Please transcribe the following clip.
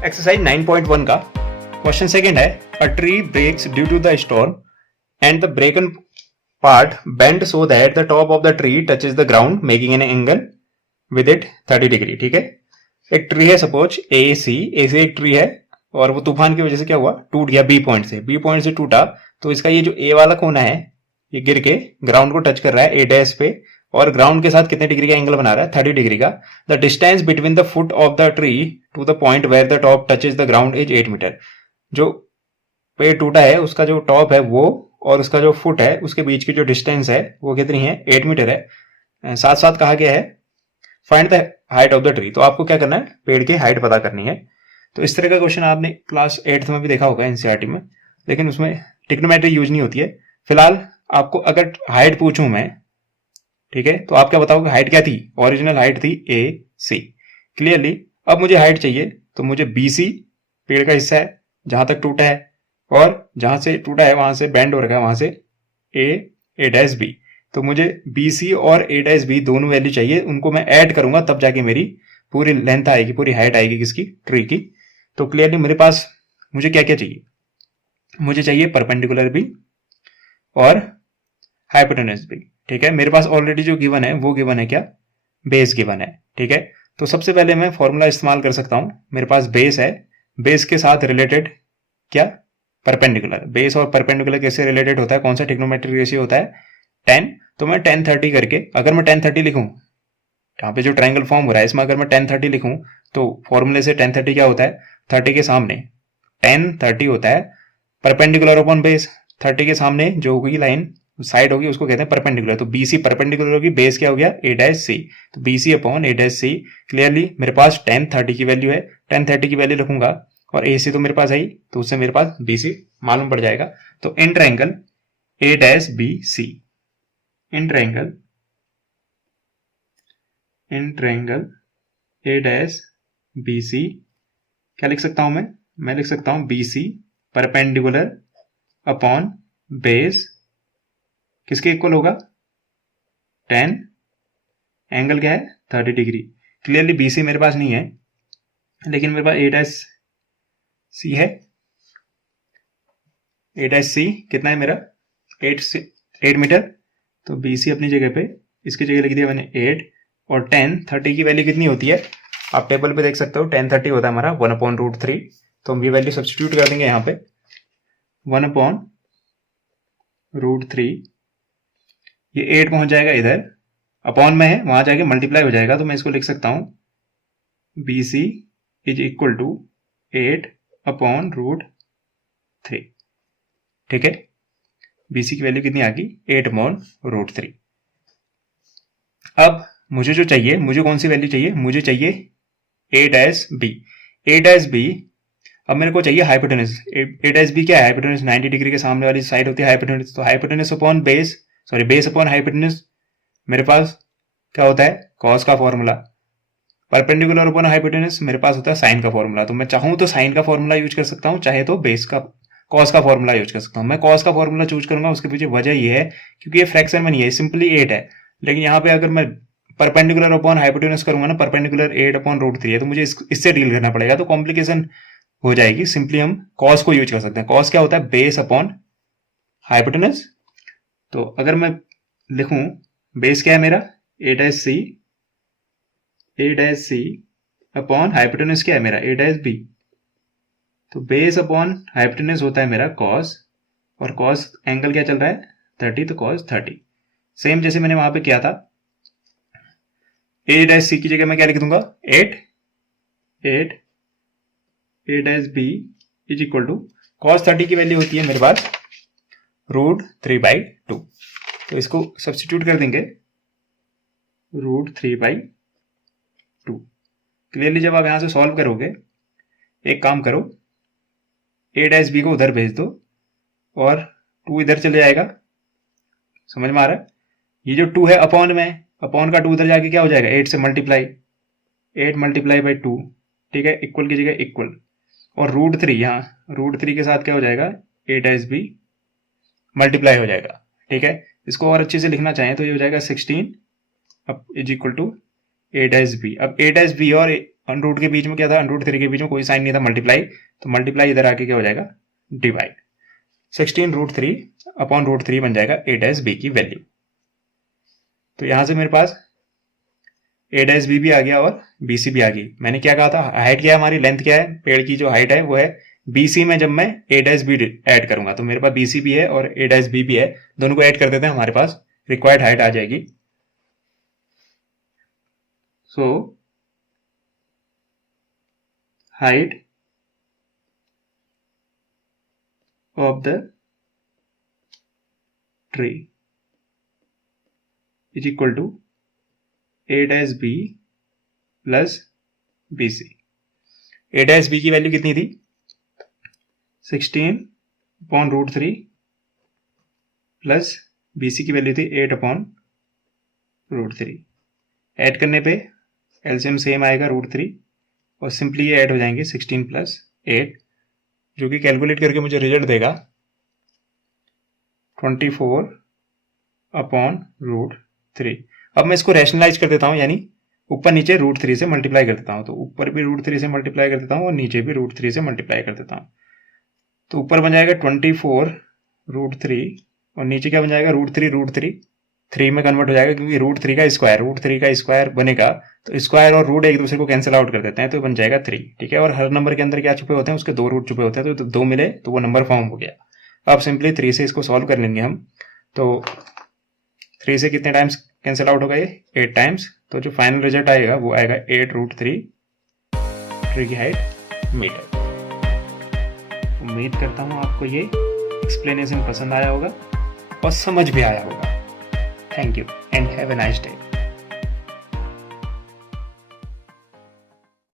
Exercise 9.1 का question second है, a tree breaks due to the storm and the broken part bend so that the top of the tree touches the ground making an angle with it 30 degree. ठीक है, एक tree है suppose ए सी एक tree है और वो तूफान की वजह से क्या हुआ, टूट गया बी पॉइंट से टूटा। तो इसका ये जो ए वाला कोना है ये गिर के ग्राउंड को टच कर रहा है ए डैश पे और ग्राउंड के साथ कितने डिग्री का एंगल बना रहा है, 30 डिग्री का। The distance between the foot of the tree to the point where the top touches the ground is 8 metre. जो पेड़ टूटा है उसका जो टॉप है वो और उसका जो फुट है उसके बीच की जो डिस्टेंस है वो कितनी है, 8 मीटर है। साथ साथ कहा गया है find the height of the tree. तो आपको क्या करना है, पेड़ की हाइट पता करनी है। तो इस तरह का क्वेश्चन आपने क्लास 8th में भी देखा होगा एनसीईआरटी में, लेकिन उसमें ट्रिग्नोमेट्री यूज नहीं होती है। फिलहाल आपको अगर हाइट पूछूं मैं, ठीक है, तो आप क्या बताओगे हाइट क्या थी, ओरिजिनल हाइट थी ए सी क्लियरली। अब मुझे हाइट चाहिए तो मुझे बी सी पेड़ का हिस्सा है जहां तक टूटा है और जहां से टूटा है वहां से बेंड हो रखा है वहां से ए डैश बी। तो मुझे बी सी और ए डैश बी दोनों वैल्यू चाहिए, उनको मैं ऐड करूंगा तब जाके मेरी पूरी लेंथ आएगी, पूरी हाइट आएगी किसकी, ट्री की। तो क्लियरली मेरे पास मुझे क्या क्या चाहिए, मुझे चाहिए परपेंडिकुलर भी और हाइपोटेन्यूज भी। ठीक है, मेरे पास ऑलरेडी जो गिवन है वो गिवन है क्या, बेस गिवन है। ठीक है, तो सबसे पहले मैं फॉर्मूला इस्तेमाल कर सकता हूं। मेरे पास बेस है, बेस के साथ रिलेटेड क्या, परपेंडिकुलर। बेस और परपेंडिकुलर कैसे रिलेटेड होता है, कौन सा ट्रिग्नोमेट्रिक रेशियो होता है, 10। तो मैं 10 30 करके अगर मैं 10 30 लिखूं, यहाँ पे जो ट्रायंगल फॉर्म हो रहा है इसमें अगर मैं 10 30 लिखूं तो फॉर्मूले से 10 30 क्या होता है, 30 के सामने 10 30 होता है परपेंडिकुलर अपॉन बेस। 30 के सामने जो होगी लाइन साइड होगी उसको कहते हैं परपेंडिकुलर। तो बीसी परपेंडिकुलर होगी, बेस क्या हो गया ए डैश सी। तो बीसी अपॉन ए डैश सी। क्लियरली मेरे पास 10 30 की वैल्यू है, 10 30 की वैल्यू लिखूंगा और ए सी तो मेरे पास है ही, तो उससे मेरे पास बीसी मालूम पड़ जाएगा। तो in triangle A dash B C, in triangle A dash B C क्या लिख सकता हूं मैं लिख सकता हूं B C perpendicular upon base किसके इक्वल होगा, 10, एंगल क्या है 30 डिग्री। क्लियरली बीसी मेरे पास नहीं है लेकिन मेरे पास ए डैश सी है। ए डैश सी कितना है मेरा, 8 मीटर। तो बीसी अपनी जगह पे, इसकी जगह लिख दिया मैंने 8 और 10 30 की वैल्यू कितनी होती है आप टेबल पे देख सकते हो, 10 30 होता है हमारा 1/√3। तो हम ये वैल्यू सब्स्टिट्यूट कर देंगे यहाँ पे 1/√3। ये 8 पहुंच जाएगा इधर, अपॉन में है वहां जाके मल्टीप्लाई हो जाएगा। तो मैं इसको लिख सकता हूं B C is equal to 8/√3। ठीक है, बीसी की वैल्यू कितनी आ गई, 8/√3। अब मुझे जो चाहिए, मुझे कौन सी वैल्यू चाहिए, मुझे चाहिए ए डैश बी। ए डैश बी अब मेरे को चाहिए हाइपोटेन्यूज। ए डैश बी क्या है, हाइपोटेन्यूज 90 डिग्री के सामने वाली साइड होती है हाइपोटेन्यूज। तो hypotenuse upon base, sorry base upon hypotenuse मेरे पास क्या होता है, कॉस का फॉर्मूला। परपेंडिकुलर अपॉन हाइपोटेन्यूज मेरे पास होता है साइन का फॉर्मूला। तो मैं चाहूं तो साइन का फॉर्मूला यूज कर सकता हूं, चाहे तो बेस का कॉस का फॉर्मूला यूज कर सकता हूं। मैं कॉस का फॉर्मूला चूज करूंगा, उसके पीछे वजह ये है क्योंकि ये फ्रैक्शन में नहीं है, सिंपली 8 है। लेकिन यहाँ पे अगर मैं परपेंडिकुलर अपॉन हाइपोटेन्यूज करूंगा ना, परपेंडिकुलर 8/√3 है, तो मुझे इससे डील करना पड़ेगा, तो कॉम्प्लिकेशन हो जाएगी। सिंपली हम कॉस को यूज कर सकते हैं। कॉस क्या होता है, बेस अपॉन हाइपोटेन्यूज। तो अगर मैं लिखूं बेस क्या है मेरा, ए डैश सी अपॉन हाइपोटेन्यूज क्या है मेरा, ए डैश बी। तो बेस अपॉन हाइपोटेन्यूज होता है मेरा कॉस, और कॉस एंगल क्या चल रहा है 30, तो कॉस 30। सेम जैसे मैंने वहां पे किया था, ए डैश सी की जगह मैं क्या लिख दूंगा 8 A dash B is equal to cos 30 की वैल्यू होती है मेरे पास √3/2। तो इसको सब्स्टिट्यूट कर देंगे √3/2। क्लियरली जब आप यहां से सॉल्व करोगे, एक काम करो ए डैश बी को उधर भेज दो और 2 इधर चले जाएगा, समझ में आ रहा है। ये जो 2 है अपॉन में, अपॉन का 2 उधर जाके क्या हो जाएगा 8 से मल्टीप्लाई, 8×2। ठीक है, इक्वल की जगह इक्वल, और √3 यहाँ √3 के साथ क्या हो जाएगा, ए डैश बी मल्टीप्लाई हो जाएगा। ठीक है, इसको और अच्छे से लिखना चाहें तो ये हो जाएगा 16 अब is equal to A dash B. अब ए डैश बी और अंडर रूट के बीच में क्या था, अंडर रूट 3 के बीच में कोई साइन नहीं था, मल्टीप्लाई, तो मल्टीप्लाई इधर आके क्या हो जाएगा, डिवाइड। 16√3 अपॉन √3 बन जाएगा a डैश b की वैल्यू। तो यहां से मेरे पास a डैश b भी आ गया और bc भी आ गई। मैंने क्या कहा था, हाइट क्या है हमारी, लेंथ क्या है, पेड़ की जो हाइट है वो है bc में, जब मैं a डैश b ऐड करूंगा तो मेरे पास bc भी है और a डैश b भी है, दोनों को ऐड कर देते हैं, हमारे पास रिक्वायर्ड हाइट आ जाएगी। So height of the tree is equal to a dash b plus bc। a dash b की वैल्यू कितनी थी, 16/√3 प्लस bc की वैल्यू थी 8/√3। ऐड करने पे एलसीएम सेम आएगा √3 और सिंपली ये ऐड हो जाएंगे 16 प्लस 8, जो कि कैलकुलेट करके मुझे रिजल्ट देगा 24/√3। अब मैं इसको रैशनलाइज कर देता हूं, यानी ऊपर नीचे √3 से मल्टीप्लाई कर देता हूं, तो ऊपर भी √3 से मल्टीप्लाई कर देता हूं और नीचे भी √3 से मल्टीप्लाई कर देता हूं। तो ऊपर बन जाएगा 24/√3 और नीचे क्या बन जाएगा, √3 3 में कन्वर्ट हो जाएगा, क्योंकि √3 का स्क्वायर बनेगा तो स्क्वायर और रूट एक दूसरे को कैंसिल आउट कर देते हैं, तो बन जाएगा 3। ठीक है, और हर नंबर के अंदर क्या छुपे होते हैं, उसके 2 रूट छुपे होते हैं, तो 2 मिले तो वो नंबर फॉर्म हो गया। अब सिंपली 3 से इसको सॉल्व कर लेंगे हम, तो 3 से कितने टाइम्स कैंसिल आउट होगा, ये 8 टाइम्स। तो जो फाइनल रिजल्ट आएगा वो आएगा 8√3, ट्री की हाइट मीटर। उम्मीद करता हूँ आपको ये एक्सप्लेनेशन पसंद आया होगा और समझ भी आया होगा। Thank you and have a nice day.